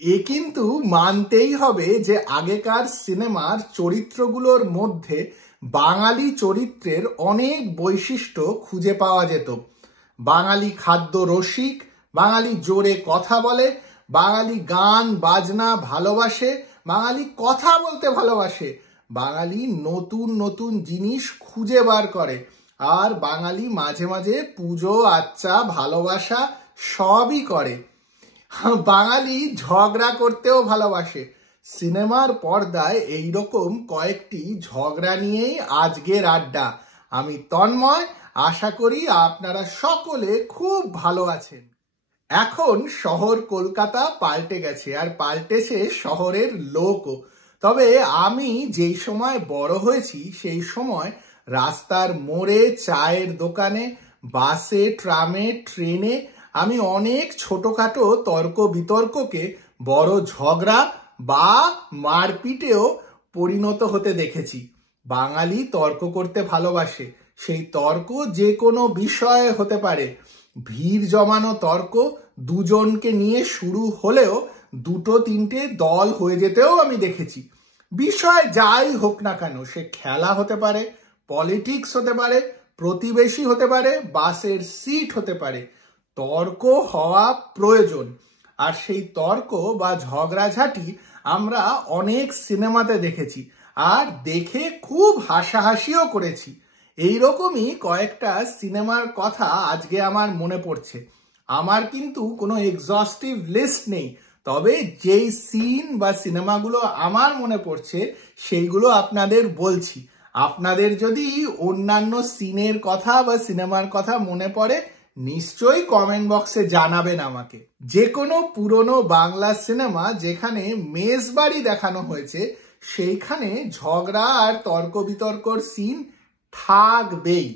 কিন্তু মানতেই হবে যে আগেকার সিনেমার চরিত্রগুলোর মধ্যে বাঙালি চরিত্রের অনেক বৈশিষ্ট্য খুঁজে পাওয়া যেত। বাঙালি খাদ্য রসিক, বাঙালি জোরে কথা বলে, বাঙালি গান বাজনা ভালোবাসে, বাঙালি কথা বলতে ভালোবাসে, বাঙালি নতুন নতুন জিনিস খুঁজে বার করে, আর বাঙালি মাঝে মাঝে পুজো আচ্চা ভালোবাসা সবই করে। বাঙালি ঝগড়া করতেও ভালোবাসে। সিনেমার পর্দায় এইরকম কয়েকটি ঝগড়া নিয়েই আজকের আড্ডা। আমি তন্ময়, আশা করি আপনারা সকলে খুব ভালো আছেন। এখন শহর কলকাতা পাল্টে গেছে, আর পাল্টেছে শহরের লোকও। তবে আমি যেই সময় বড় হয়েছি সেই সময় রাস্তার মোড়ে, চায়ের দোকানে, বাসে, ট্রামে, ট্রেনে আমি অনেক ছোটখাটো তর্ক বিতর্ককে বড় ঝগড়া বা মারপিটেও পরিণত হতে দেখেছি। বাঙালি তর্ক করতে ভালোবাসে। সেই তর্ক যে কোনো বিষয়ে হতে পারে। ভিড় জমানো তর্ক দুজনকে নিয়ে শুরু হলেও দুটো তিনটে দল হয়ে যেতেও আমি দেখেছি। বিষয় যাই হোক না কেন, সে খেলা হতে পারে, পলিটিক্স হতে পারে, প্রতিবেশী হতে পারে, বাসের সিট হতে পারে, তর্ক হওয়া প্রয়োজন। আর সেই তর্ক বা ঝগড়াঝাটি আমরা অনেক সিনেমাতে দেখেছি, আর দেখে খুব হাসাহাসিও করেছি। এইরকমই কয়েকটা সিনেমার কথা আজকে আমার মনে পড়ছে। আমার কিন্তু কোনো এক্সস্টিভ লিস্ট নেই, তবে যেই সিন বা সিনেমাগুলো আমার মনে পড়ছে সেইগুলো আপনাদের বলছি। আপনাদের যদি অন্যান্য সিনের কথা বা সিনেমার কথা মনে পড়ে নিশ্চয়ই কমেন্ট বক্সে জানাবেন আমাকে। যে কোনো পুরনো বাংলা সিনেমা যেখানে মেজবাড়ি দেখানো হয়েছে সেইখানে ঝগড়া আর তর্ক বিতর্কর সিন থাকবেই।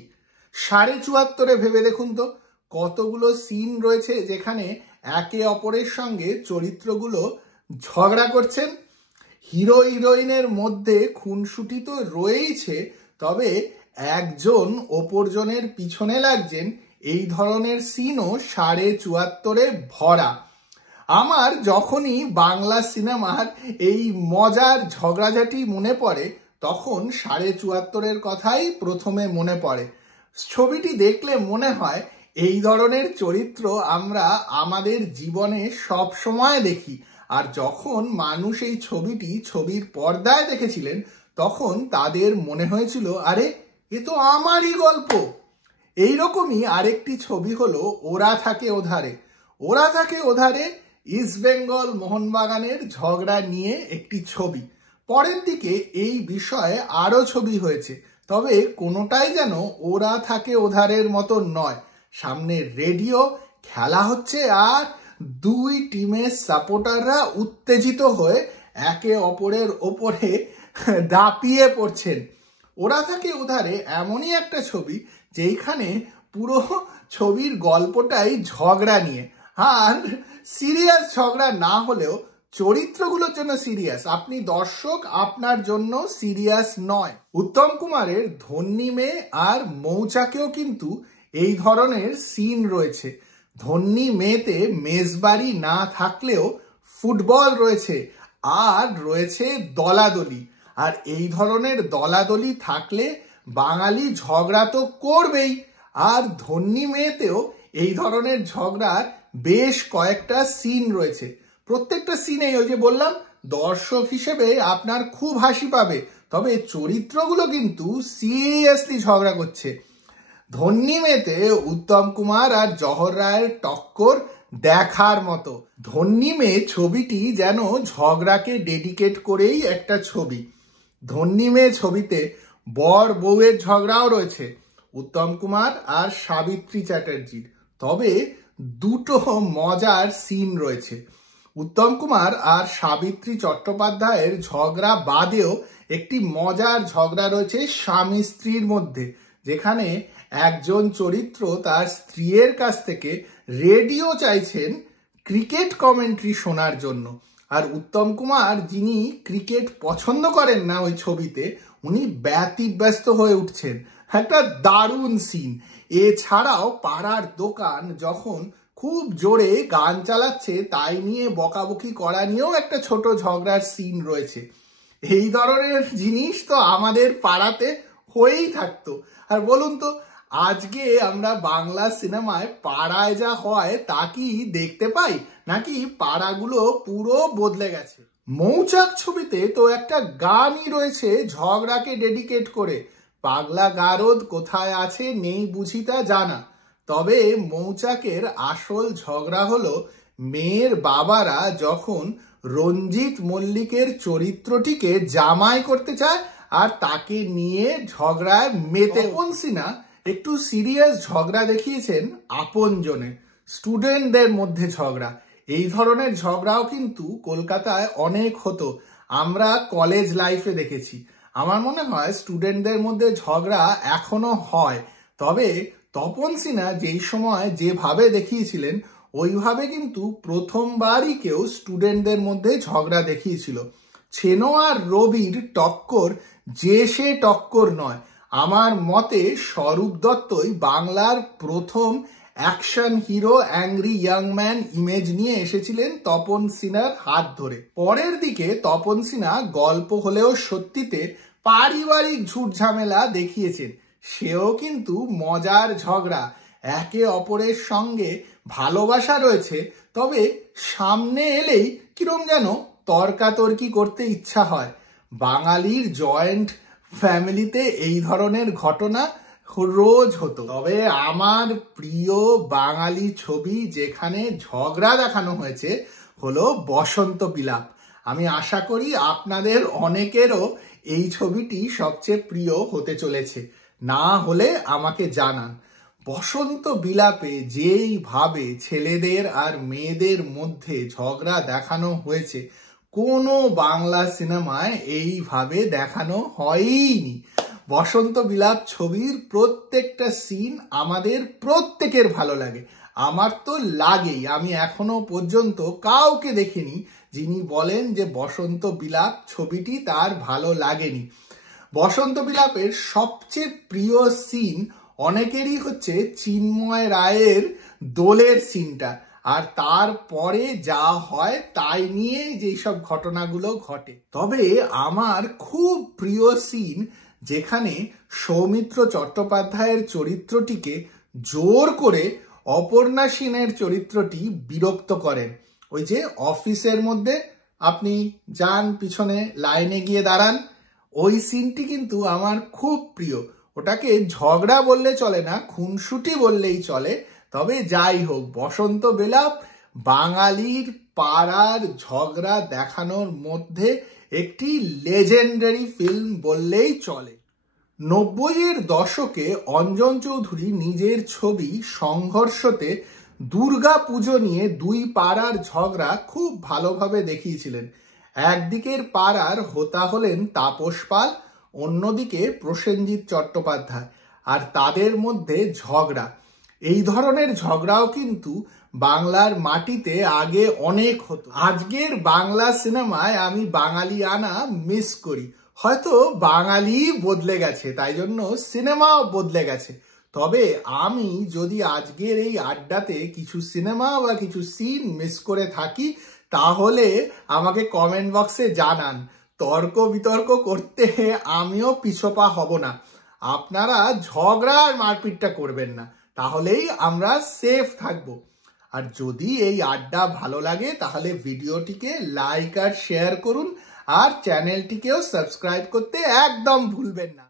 ৭৪ ভেবে দেখুন তো কতগুলো সিন রয়েছে যেখানে একে অপরের সঙ্গে চরিত্রগুলো ঝগড়া করছেন। হিরো হিরোইনের মধ্যে খুনসুটি তো রয়েইছে, তবে একজন অপরজনের পিছনে লাগছেন, এই ধরনের সিনও ৭৪ ভরা। আমার যখনই বাংলা সিনেমার এই মজার ঝগড়াঝাটি মনে পড়ে তখন ৭৪ কথাই প্রথমে মনে পড়ে। ছবিটি দেখলে মনে হয় এই ধরনের চরিত্র আমরা আমাদের জীবনে সব সময় দেখি। আর যখন মানুষ এই ছবির পর্দায় দেখেছিলেন তখন তাদের মনে হয়েছিল, আরে এ তো আমারই গল্প। এইরকমই আরেকটি ছবি হলো ওরা থাকে ওধারে। ওরা থাকে ওধারে ইস্ট বেঙ্গল মোহনবাগানের ঝগড়া নিয়ে একটি ছবি। পরের দিকে এই বিষয়ে আরো ছবি হয়েছে, তবে কোনোটাই যেন ওরা থাকে ওধারের মতো নয়। সামনে রেডিও, খেলা হচ্ছে, আর দুই টিমের সাপোর্টাররা উত্তেজিত হয়ে একে অপরের ওপরে দাপিয়ে পড়ছেন। ওরা থাকে ওধারে এমনই একটা ছবি যেখানে পুরো ছবির গল্পটাই ঝগড়া নিয়ে, আর সিরিয়াস ঝগড়া না হলেও চরিত্রগুলোর জন্য সিরিয়াস। আপনি দর্শক, আপনার জন্য সিরিয়াস নয়। উত্তম কুমারের ধন্যি মেয়ে আর মৌচাকেও কিন্তু এই ধরনের সিন রয়েছে। ধন্যি মেয়েতে মেজবাড়ি না থাকলেও ফুটবল রয়েছে, আর রয়েছে দলাদলি। আর এই ধরনের দলাদলি থাকলে বাঙালি ঝগড়া তো করবেই। আর ধন্যি মেয়েতেও এই ধরনের ঝগড়ার বেশ কয়েকটা সিন রয়েছে। প্রত্যেকটা সিনেই ওই যে বললাম, দর্শক হিসেবে আপনার খুব হাসি পাবে, তবে চরিত্রগুলো কিন্তু সিরিয়াসলি ঝগড়া করছে। ধন্যি মেয়েতে উত্তম কুমার আর জহর রায়ের টক্কর দেখার মতো। ধন্যি মেয়ে ছবিটি যেন ঝগড়াকে ডেডিকেট করেই একটা ছবি। ধন্যি মেয়ে ছবিতে বর বউয়ের ঝগড়াও রয়েছে, উত্তম কুমার আর সাবিত্রী চ্যাটার্জির। তবে দুটো মজার সিন রয়েছে। উত্তম কুমার আর সাবিত্রী চট্টোপাধ্যায়ের ঝগড়া বাদেও একটি মজার ঝগড়া রয়েছে স্বামী স্ত্রীর মধ্যে, যেখানে একজন চরিত্র তার স্ত্রীর কাছ থেকে রেডিও চাইছেন ক্রিকেট কমেন্ট্রি শোনার জন্য। আর উত্তম কুমার, যিনি ক্রিকেট পছন্দ করেন না ওই ছবিতে, উনি ব্যতিব্যস্ত হয়ে উঠছেন। একটা দারুণ সিন। এছাড়াও পাড়ার দোকান যখন খুব জোরে গান চালাচ্ছে তাই নিয়ে বকাবকি করা নিয়েও একটা ছোট ঝগড়ার সিন রয়েছে। এই ধরনের জিনিস তো আমাদের পাড়াতে হয়েই থাকতো। আর বলুন তো, আজকে আমরা বাংলা সিনেমায় পাড়ায় যা হয় তা কি দেখতে পাই, নাকি পাড়াগুলো পুরো বদলে গেছে? মৌচাক ছবিতে তো একটা গানই রয়েছে ঝগড়াকে ডেডিকেট করে, পাগলা গারদ কোথায় আছে নেই বুঝি তা জানা। তবে মৌচাকের আসল ঝগড়া হলো মেয়ের বাবারা যখন রঞ্জিত মল্লিকের চরিত্রটিকে জামাই করতে চায় আর তাকে নিয়ে ঝগড়ায় মেতে। তপন সিনহা একটু সিরিয়াস ঝগড়া দেখিয়েছেন আপনজনে, স্টুডেন্টদের মধ্যে ঝগড়া। এই ধরনের ঝগড়াও কিন্তু কলকাতায় অনেক হতো, আমরা কলেজ লাইফে দেখেছি। আমার মনে হয় স্টুডেন্টদের মধ্যে ঝগড়া এখনো হয়, তবে তপন সিনহা যেই সময় যেভাবে দেখিয়েছিলেন ওইভাবে কিন্তু প্রথমবারই কেউ স্টুডেন্টদের মধ্যে ঝগড়া দেখিয়েছিল। ছেনো আর রবির টক্কর যে সে টক্কর নয়, আমার মতে স্বরূপ দত্তই বাংলার প্রথম action hero angry young man image নিয়ে এসেছিলেন তপন সিনহার হাত ধরে। পরের দিকে তপন সিনহা গল্প হলেও সত্যিতে পারিবারিক ঝুট ঝামেলা দেখিয়েছেন, সেও কিন্তু মজার ঝগড়া। একে অপরের সঙ্গে ভালোবাসা রয়েছে, তবে সামনে এলেই কিরম যেন তর্কাতর্কি করতে ইচ্ছা হয়। বাঙালির জয়েন্ট ফ্যামিলিতে এই ধরনের ঘটনা রোজ হতো। তবে আমার প্রিয় বাঙালি ছবি যেখানে ঝগড়া দেখানো হয়েছে হলো বসন্ত বিলাপ। আমি আশা করি আপনাদের অনেকেরও এই ছবিটি সবচেয়ে প্রিয় হতে চলেছে, না হলে আমাকে জানান। বসন্ত বিলাপে যেইভাবে ছেলেদের আর মেয়েদের মধ্যে ঝগড়া দেখানো হয়েছে, কোনো বাংলা সিনেমায় এইভাবে দেখানো হয়নি। বসন্ত বিলাপ ছবির প্রত্যেকটা সিন আমাদের প্রত্যেকের ভালো লাগে, আমার তো লাগেই। আমি এখনো পর্যন্ত কাউকে দেখিনি যিনি বলেন যে বসন্ত বিলাপ ছবিটি তার ভালো লাগেনি। বসন্ত বিলাপের সবচেয়ে প্রিয় সিন অনেকেরই হচ্ছে চিন্ময় রায়ের দোলের সিনটা, আর তারপরে যা হয় তাই নিয়ে যেসব ঘটনাগুলো ঘটে। তবে আমার খুব প্রিয় সিন যেখানে সৌমিত্র চট্টোপাধ্যায়ের চরিত্রটিকে জোর করে অপর্ণা সেনের চরিত্রটি বিরক্ত করেন। ওই যে অফিসের মধ্যে আপনি যান পিছনে লাইনে গিয়ে দাঁড়ান, ওই সিনটি কিন্তু আমার খুব প্রিয়। ওটাকে ঝগড়া বললে চলে না, খুনসুটি বললেই চলে। তবে যাই হোক, বসন্ত বিলাপ বাঙালির পাড়ার ঝগড়া দেখানোর মধ্যে একটি লেজেন্ডারি ফিল্ম বললেই চলে। 90-এর দশকে অঞ্জন চৌধুরী নিজের ছবি সংঘর্ষতে দুর্গা পুজো নিয়ে দুই পাড়ার ঝগড়া খুব ভালোভাবে দেখিয়েছিলেন। একদিকের পাড়ার হোতা হলেন তাপস পাল, অন্যদিকে প্রসেনজিৎ চট্টোপাধ্যায়, আর তাদের মধ্যে ঝগড়া। এই ধরনের ঝগড়াও কিন্তু বাংলার মাটিতে আগে অনেক হতো। আজকের বাংলা সিনেমায় আমি বাঙালি আনা মিস করি। হয়তো বাঙালি বদলে গেছে, তাই জন্য সিনেমাও বদলে গেছে। তবে আমি যদি আজকের এই আড্ডাতে কিছু সিনেমা বা কিছু সিন মিস করে থাকি তাহলে আমাকে কমেন্ট বক্সে জানান। তর্ক বিতর্ক করতে আমিও পিছপা হব না। আপনারা ঝগড়া আর মারপিটটা করবেন না, তাহলেই আমরা সেফ থাকব। আর যদি এই আড্ডা ভালো লাগে তাহলে ভিডিওটিকে লাইক আর শেয়ার করুন, আর চ্যানেলটিকেও সাবস্ক্রাইব করতে একদম ভুলবেন না।